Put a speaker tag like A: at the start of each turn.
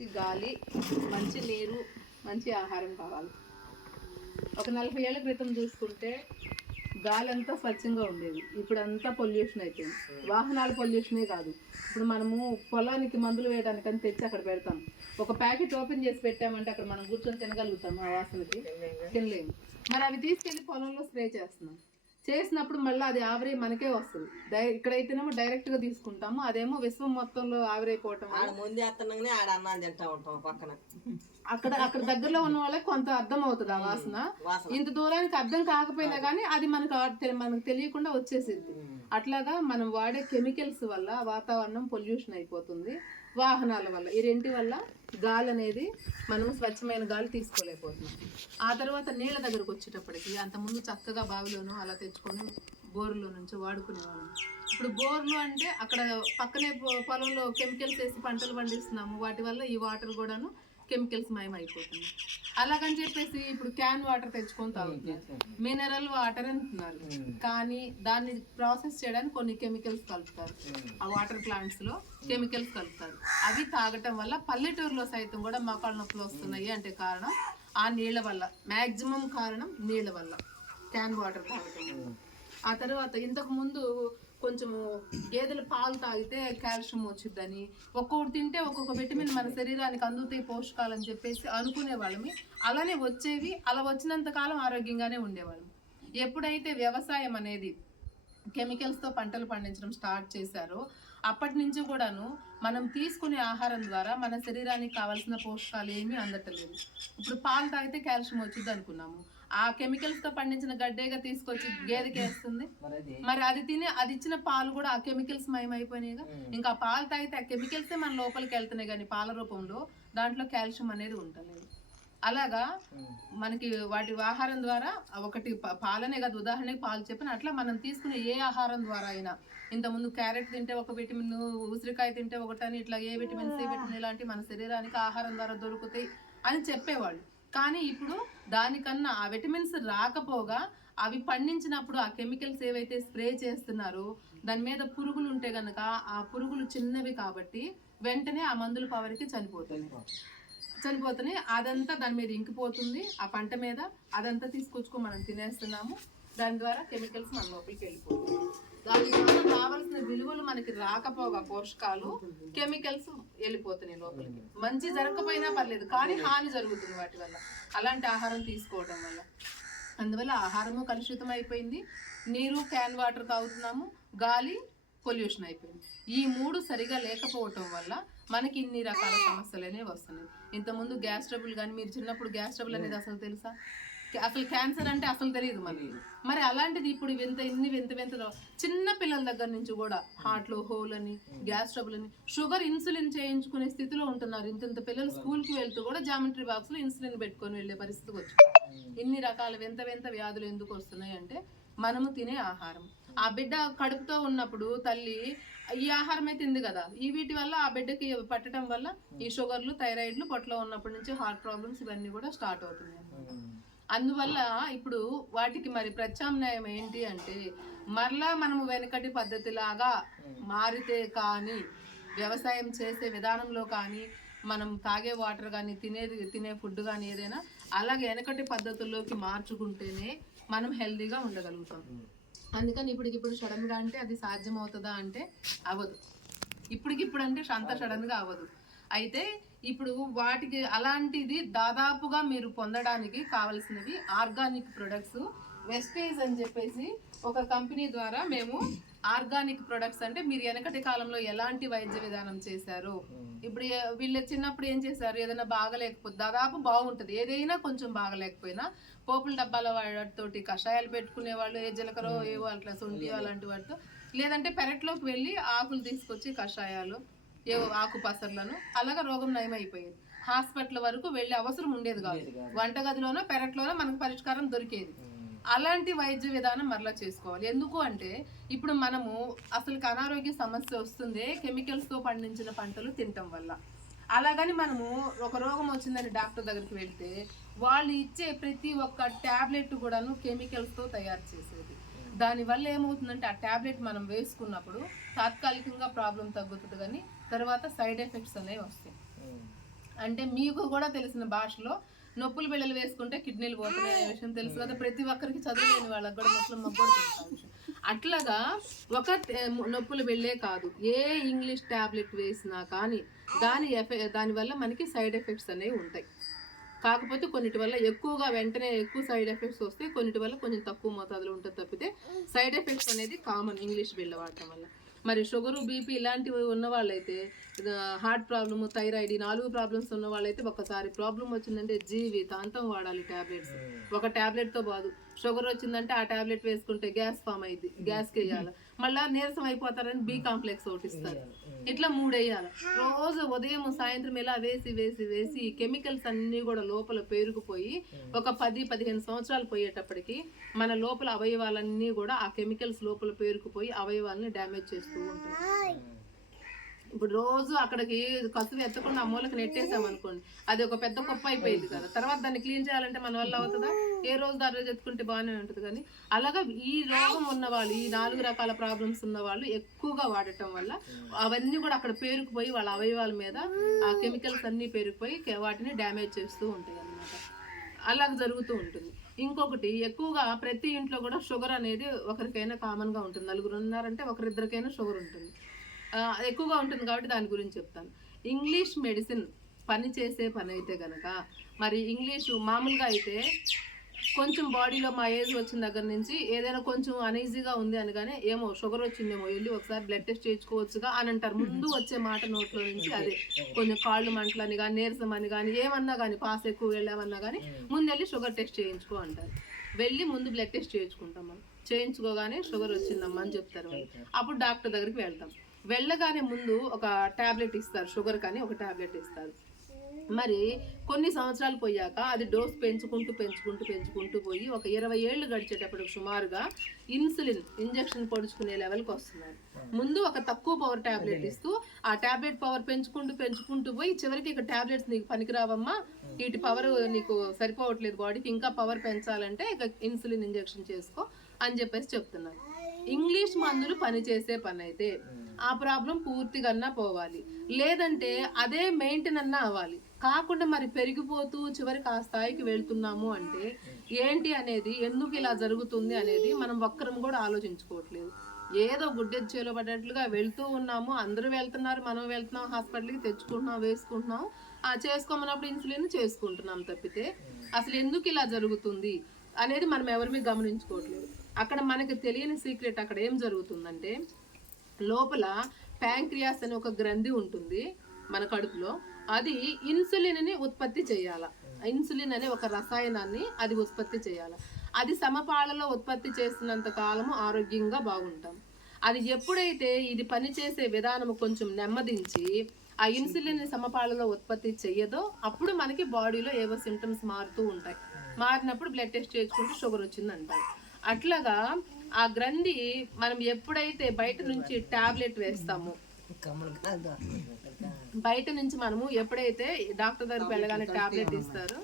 A: మంచి గాలి మంచి నీరు మంచి ఆహారం కావాలి. ఒక నలభై ఏళ్ళ క్రితం చూసుకుంటే గాలి అంతా స్వచ్ఛంగా ఉండేది. ఇప్పుడు అంతా పొల్యూషన్ అయిపోయింది. వాహనాల పొల్యూషనే కాదు. ఇప్పుడు మనము పొలానికి మందులు వేయడానికని తెచ్చి అక్కడ పెడతాం. ఒక ప్యాకెట్ ఓపెన్ చేసి పెట్టామంటే అక్కడ మనం కూర్చొని తినగలుగుతాం ఆ వాసనకి. తినలేము మరి అవి తీసుకెళ్ళి పొలంలో స్ప్రే చేస్తున్నాం. చేసినప్పుడు మళ్ళీ అది ఆవిరి మనకే వస్తుంది. డై ఇక్కడైతేనేమో డైరెక్ట్గా తీసుకుంటాము. అదేమో విశ్వం మొత్తంలో ఆవిరైపోవటం
B: ఆడ ముందు వేస్తున్నాగానే ఆడ అన్నాన్ని తింటా ఉంటాం పక్కన.
A: అక్కడ అక్కడ దగ్గరలో ఉన్న వాళ్ళకి కొంత అర్థం అవుతుంది ఆ వాసన. ఇంత దూరానికి అర్థం కాకపోయినా కానీ అది మనకు మనకు తెలియకుండా వచ్చేసింది అట్లాగా మనం వాడే కెమికల్స్ వల్ల వాతావరణం పొల్యూషన్ అయిపోతుంది. వాహనాల వల్ల. ఈ రెంటి వల్ల గాలి అనేది మనం స్వచ్ఛమైన గాలి తీసుకోలేకపోతున్నాం. ఆ తర్వాత నీళ్ళ దగ్గరకు వచ్చేటప్పటికి అంతకుముందు చక్కగా బావిలోనూ అలా తెచ్చుకొని బోర్లో నుంచి వాడుకునేవాళ్ళం. ఇప్పుడు బోర్లు అంటే అక్కడ పక్కనే పొ- పొలంలో కెమికల్స్ వేసి పంటలు పండిస్తున్నాము. వాటి వల్ల ఈ వాటర్ కూడాను కెమికల్స్ మయం అయిపోతుంది అలాగని చెప్పేసి ఇప్పుడు క్యాన్ వాటర్ తెచ్చుకొని తాగుతున్నారు. మినరల్ వాటర్ అంటున్నారు. కానీ దాన్ని ప్రాసెస్ చేయడానికి కొన్ని కెమికల్స్ కలుపుతారు. ఆ వాటర్ ప్లాంట్స్లో కెమికల్స్ కలుపుతారు. అవి తాగటం వల్ల పల్లెటూరులో సైతం కూడా మోకాళ్ళ నొప్పులు వస్తున్నాయి అంటే కారణం ఆ నీళ్ళ వల్ల మాక్సిమం కారణం నీళ్ళ వల్ల క్యాన్ వాటర్ తాగటం. ఆ తర్వాత ఇంతకు ముందు కొంచెము గేదెల పాలు తాగితే కాల్షియం వచ్చిద్దని. ఒక్కొక్కటి తింటే ఒక్కొక్క విటమిన్ మన శరీరానికి అందుతాయి పోషకాలు అని చెప్పేసి అనుకునే వాళ్ళమి. అలానే వచ్చేవి అలా వచ్చినంత కాలం ఆరోగ్యంగానే ఉండేవాళ్ళం. ఎప్పుడైతే వ్యవసాయం అనేది కెమికల్స్తో పంటలు పండించడం స్టార్ట్ చేశారో అప్పటి నుంచి కూడాను మనం తీసుకునే ఆహారం ద్వారా మన శరీరానికి కావాల్సిన పోషకాలు ఏమీ అందటలేదు ఇప్పుడు పాలు తాగితే కాల్షియం వచ్చింది అనుకున్నాము. ఆ కెమికల్స్తో పండించిన గడ్డేగా తీసుకొచ్చి గేదెకి వేస్తుంది. మరి అది తిని అది ఇచ్చిన పాలు కూడా ఆ కెమికల్స్ మయమైపోయినాయిగా. ఇంకా ఆ పాలు తాగితే ఆ కెమికల్సే మన లోపలికి వెళ్తున్నాయి కానీ పాల రూపంలో దాంట్లో కాల్షియం అనేది ఉండలేదు అలాగా మనకి వాటి ఆహారం ద్వారా ఒకటి పాలనే కాదు ఉదాహరణకి పాలు చెప్పిన అట్లా మనం తీసుకునే ఏ ఆహారం ద్వారా అయినా. ఇంతకుముందు క్యారెట్ తింటే ఒక విటమిన్ ఉసిరికాయ తింటే ఒకటని ఇట్లా ఏ విటమిన్ సి విటమిన్ ఇలాంటి మన శరీరానికి ఆహారం ద్వారా దొరుకుతాయి అని చెప్పేవాళ్ళు. కానీ ఇప్పుడు దానికన్నా ఆ విటమిన్స్ రాకపోగా అవి పండించినప్పుడు ఆ కెమికల్స్ ఏవైతే స్ప్రే చేస్తున్నారో దాని మీద పురుగులు ఉంటే గనక ఆ పురుగులు చిన్నవి కాబట్టి వెంటనే ఆ మందుల పవర్కి చనిపోతుంది చనిపోతున్నాయి. అదంతా దాని మీద ఇంకిపోతుంది ఆ పంట మీద అదంతా తీసుకొచ్చుకో మనం తినేస్తున్నాము. దాని ద్వారా కెమికల్స్ మన లోపలికి వెళ్ళిపోతుంది దాని ద్వారా మనకి రాకపోగా పోషకాలు కెమికల్స్ వెళ్ళిపోతున్నాయి లోపలికి. మంచి జరగకపోయినా పర్లేదు కానీ హాని జరుగుతుంది వాటి వల్ల. అలాంటి ఆహారం తీసుకోవడం వల్ల. అందువల్ల ఆహారము కలుషితం అయిపోయింది. నీరు క్యాన్ వాటర్ తాగుతున్నాము. గాలి పొల్యూషన్ అయిపోయింది. ఈ మూడు సరిగా లేకపోవటం వల్ల మనకి ఇన్ని రకాల సమస్యలు అనేవి వస్తున్నాయి. ఇంతకుముందు గ్యాస్ ట్రబుల్ కానీ మీరు చిన్నప్పుడు గ్యాస్ ట్రబుల్ అనేది అసలు తెలుసా? అసలు క్యాన్సర్ అంటే అసలు తెలియదు మనకి. మరి అలాంటిది ఇప్పుడు వింత ఇన్ని వింత వింత చిన్న పిల్లల దగ్గర నుంచి కూడా హార్ట్లో హోల్ అని గ్యాస్ ట్రబుల్ అని షుగర్ ఇన్సులిన్ చేయించుకునే స్థితిలో ఉంటున్నారు. ఇంత ఇంత పిల్లలు స్కూల్కి వెళ్తూ కూడా జామెట్రీ బాక్స్లో ఇన్సులిన్ పెట్టుకొని వెళ్ళే పరిస్థితికి వచ్చింది ఇన్ని రకాల వింత వింత వ్యాధులు ఎందుకు వస్తున్నాయి అంటే మనము తినే ఆహారం. ఆ బిడ్డ కడుపుతో ఉన్నప్పుడు తల్లి ఈ ఆహారమే తింది కదా. ఈ వీటి వల్ల ఆ బిడ్డకి పట్టడం వల్ల ఈ షుగర్లు థైరాయిడ్లు పొట్టలో ఉన్నప్పటి నుంచి హార్ట్ ప్రాబ్లమ్స్ ఇవన్నీ కూడా స్టార్ట్ అవుతున్నాయి. అందువల్ల ఇప్పుడు వాటికి మరి ప్రత్యామ్నాయం ఏంటి అంటే మరలా మనము వెనకటి పద్ధతిలాగా మారితే కానీ వ్యవసాయం చేసే విధానంలో కానీ మనం తాగే వాటర్ కానీ తినేది తినే ఫుడ్ కానీ ఏదైనా అలాగే వెనకటి పద్ధతుల్లోకి మార్చుకుంటేనే మనం హెల్తీగా ఉండగలుగుతాం. అందుకని ఇప్పటికిప్పుడు సడన్గా అంటే అది సాధ్యం అవుతుందా అంటే అవ్వదు. ఇప్పటికిప్పుడు అంటే అంత సడన్గా అవ్వదు. అయితే ఇప్పుడు వాటికి అలాంటిది దాదాపుగా మీరు పొందడానికి కావలసినవి ఆర్గానిక్ ప్రొడక్ట్స్ వెస్టేజ్ అని చెప్పేసి ఒక కంపెనీ ద్వారా మేము ఆర్గానిక్ ప్రొడక్ట్స్ అంటే మీరు వెనకటి కాలంలో ఎలాంటి వైద్య విధానం చేశారు. ఇప్పుడు వీళ్ళ చిన్నప్పుడు ఏం చేశారు? ఏదైనా బాగలేకపోతే దాదాపు బాగుంటుంది. ఏదైనా కొంచెం బాగలేకపోయినా పోపుల డబ్బాల వాటితోటి కషాయాలు పెట్టుకునే వాళ్ళు ఏ జీలకర్ర ఏవో అట్లా సొంటి అలాంటి వాటితో లేదంటే పెరట్లోకి వెళ్ళి ఆకులు తీసుకొచ్చి కషాయాలు ఏవో ఆకు పసర్లను అలాగా రోగం నయమైపోయేది. హాస్పిటల్ వరకు వెళ్ళే అవసరం ఉండేది కాదు. వంటగదిలోనో పెరట్లోనో మనకు పరిష్కారం దొరికేది. అలాంటి వైద్య విధానం మరలా చేసుకోవాలి. ఎందుకు అంటే ఇప్పుడు మనము అసలు అనారోగ్య సమస్య వస్తుంది chemicals తో పండించిన పంటలు తినటం వల్ల. అలాగని మనము ఒక రోగం వచ్చిందని డాక్టర్ దగ్గరికి వెళ్తే వాళ్ళు ఇచ్చే ప్రతి ఒక్క ట్యాబ్లెట్ కూడాను chemicals తో తయారు చేసేది. దానివల్ల ఏమవుతుందంటే ఆ ట్యాబ్లెట్ మనం వేసుకున్నప్పుడు తాత్కాలికంగా ప్రాబ్లం తగ్గుతుంది కానీ తర్వాత సైడ్ ఎఫెక్ట్స్ అనేవి వస్తాయి. అంటే మీకు కూడా తెలిసిన భాషలో నొప్పులు బిళ్ళలు వేసుకుంటే కిడ్నీలు పోతున్నాయి అనే విషయం తెలుసు కదా. ప్రతి ఒక్కరికి చదువులేని వాళ్ళకి కూడా ముస్లిం కూడా తెలుసు. అట్లాగా ఒక నొప్పులు వెళ్ళే కాదు. ఏ ఇంగ్లీష్ టాబ్లెట్ వేసినా కానీ దాని ఎఫె దానివల్ల మనకి సైడ్ ఎఫెక్ట్స్ అనేవి ఉంటాయి. కాకపోతే కొన్నిటి వల్ల ఎక్కువగా వెంటనే ఎక్కువ సైడ్ ఎఫెక్ట్స్ వస్తాయి. కొన్నిటి వల్ల కొంచెం తక్కువ మోతాదులో ఉంటుంది తప్పితే సైడ్ ఎఫెక్ట్స్ అనేది కామన్ ఇంగ్లీష్ బిళ్ళ వాడటం వల్ల. మరి షుగరు బీపీ ఇలాంటివి ఉన్న వాళ్ళైతే హార్ట్ ప్రాబ్లమ్ థైరాయిడ్ ఈ నాలుగు ప్రాబ్లమ్స్ ఉన్న వాళ్ళైతే ఒకసారి ప్రాబ్లం వచ్చిందంటే జీవితాంతం వాడాలి టాబ్లెట్స్. ఒక tablet తో బాదు. షుగర్ వచ్చిందంటే ఆ టాబ్లెట్ వేసుకుంటే గ్యాస్ ఫామ్ అయింది గ్యాస్కి వేయాలి. మళ్ళీ నీరసం అయిపోతారని బి కాంప్లెక్స్ ఒకటి ఇస్తారు. ఇట్లా మూడు వేయాలి రోజు ఉదయం సాయంత్రం ఇలా వేసి వేసి వేసి ఈ కెమికల్స్ అన్నీ కూడా లోపల పేరుకుపోయి ఒక పది పదిహేను సంవత్సరాలు పోయేటప్పటికి మన లోపల అవయవాలన్నీ కూడా ఆ కెమికల్స్ లోపల పేరుకుపోయి అవయవాలని డ్యామేజ్ చేస్తూ ఉంటాయి. ఇప్పుడు రోజు అక్కడికి కసువు ఎత్తకుండా ఆ మూలకి నెట్టేసాం అనుకోండి. అది ఒక పెద్ద కుప్ప అయిపోయింది కదా. తర్వాత దాన్ని క్లీన్ చేయాలంటే మన వల్ల అవుతుందా? ఏ రోజు దాని రోజు ఎత్తుకుంటే బాగానే ఉంటుంది కానీ అలాగా ఈ రోగం ఉన్న వాళ్ళు ఈ నాలుగు రకాల ప్రాబ్లమ్స్ ఉన్న వాళ్ళు ఎక్కువగా వాడటం వల్ల అవన్నీ కూడా అక్కడ పేరుకుపోయి వాళ్ళ అవయవాల మీద ఆ కెమికల్స్ అన్నీ పేరుకుపోయి వాటిని డ్యామేజ్ చేస్తూ ఉంటాయి అన్నమాట. అలాగ జరుగుతూ ఉంటుంది. ఇంకొకటి ఎక్కువగా ప్రతి ఇంట్లో కూడా షుగర్ అనేది ఒకరికైనా కామన్గా ఉంటుంది. నలుగురు ఉన్నారంటే ఒకరిద్దరికైనా షుగర్ ఉంటుంది. ఎక్కువగా ఉంటుంది కాబట్టి దాని గురించి చెప్తాను. ఇంగ్లీష్ మెడిసిన్ పని చేసే పని అయితే కనుక మరి ఇంగ్లీషు మామూలుగా అయితే కొంచెం బాడీలో మా ఏజ్ వచ్చిన దగ్గర నుంచి ఏదైనా కొంచెం అనీజీగా ఉంది అనగానే ఏమో షుగర్ వచ్చిందేమో వెళ్ళి ఒకసారి బ్లడ్ టెస్ట్ చేయించుకోవచ్చుగా అని అంటారు. ముందు వచ్చే మాట నోట్లో నుంచి అదే కొంచెం కాళ్ళు మంటలని కానీ నీరసం అని కానీ ఏమన్నా కానీ పాస్ ఎక్కువ వెళ్ళామన్నా కానీ ముందు వెళ్ళి షుగర్ టెస్ట్ చేయించుకో అంటారు. వెళ్ళి ముందు బ్లడ్ టెస్ట్ చేయించుకుంటాం మనం. చేయించుకోగానే షుగర్ వచ్చిందమ్మా అని చెప్తారు అప్పుడు డాక్టర్ దగ్గరికి వెళ్తాం. వెళ్ళగానే ముందు ఒక టాబ్లెట్ ఇస్తారు. షుగర్ కానీ ఒక టాబ్లెట్ ఇస్తారు. మరి కొన్ని సంవత్సరాలు పోయాక అది డోస్ పెంచుకుంటూ పెంచుకుంటూ పెంచుకుంటూ పోయి ఒక ఇరవై ఏళ్ళు గడిచేటప్పుడు సుమారుగా ఇన్సులిన్ ఇంజెక్షన్ పొడుచుకునే లెవెల్కి వస్తున్నారు. ముందు ఒక తక్కువ పవర్ టాబ్లెట్ ఇస్తూ ఆ టాబ్లెట్ పవర్ పెంచుకుంటూ పెంచుకుంటూ పోయి చివరికి ఇక టాబ్లెట్స్ నీకు పనికిరావమ్మా వీటి పవర్ నీకు సరిపోవట్లేదు బాడీకి ఇంకా పవర్ పెంచాలంటే ఇక ఇన్సులిన్ ఇంజెక్షన్ చేసుకో అని చెప్పేసి చెప్తున్నారు. ఇంగ్లీష్ మందులు పనిచేసే పని అయితే ఆ ప్రాబ్లం పూర్తిగా పోవాలి. లేదంటే అదే మెయింటైన్ అన్నా అవ్వాలి. కాకుండా మరి పెరిగిపోతూ చివరికి ఆ స్థాయికి వెళ్తున్నాము అంటే ఏంటి అనేది ఎందుకు ఇలా జరుగుతుంది అనేది మనం ఒక్కరం కూడా ఆలోచించుకోవట్లేదు. ఏదో గుడ్డెచ్చేలో పడ్డట్లుగా వెళ్తూ ఉన్నాము. అందరూ వెళ్తున్నారు మనం వెళ్తున్నాం హాస్పిటల్కి తెచ్చుకుంటున్నాం వేసుకుంటున్నాం. ఆ చేసుకోమన్నప్పుడు ఇన్సులిన్ చేసుకుంటున్నాం తప్పితే అసలు ఎందుకు ఇలా జరుగుతుంది అనేది మనం ఎవరి మీద గమనించుకోవట్లేదు. అక్కడ మనకి తెలియని సీక్రెట్ అక్కడ ఏం జరుగుతుందంటే లోపల ప్యాంక్రియాస్ అనే ఒక గ్రంథి ఉంటుంది మన కడుపులో. అది ఇన్సులిన్ని ఉత్పత్తి చేయాల. ఇన్సులిన్ అనే ఒక రసాయనాన్ని అది ఉత్పత్తి చేయాలి. అది సమపాలలో ఉత్పత్తి చేస్తున్నంత కాలము ఆరోగ్యంగా బాగుంటాం. అది ఎప్పుడైతే ఇది పనిచేసే విధానం కొంచెం నెమ్మదించి ఆ ఇన్సులిన్ సమపాళలో సమపాలలో ఉత్పత్తి చెయ్యదో అప్పుడు మనకి బాడీలో ఏవో సిమ్టమ్స్ మారుతూ ఉంటాయి. మారినప్పుడు బ్లడ్ టెస్ట్ చేసుకుంటే షుగర్ వచ్చిందంటారు. అట్లాగా ఆ గ్రంథి మనం ఎప్పుడైతే బయట నుంచి టాబ్లెట్ వేస్తామో బయట నుంచి మనము ఎప్పుడైతే డాక్టర్ దగ్గరికి వెళ్ళగానే టాబ్లెట్ ఇస్తారు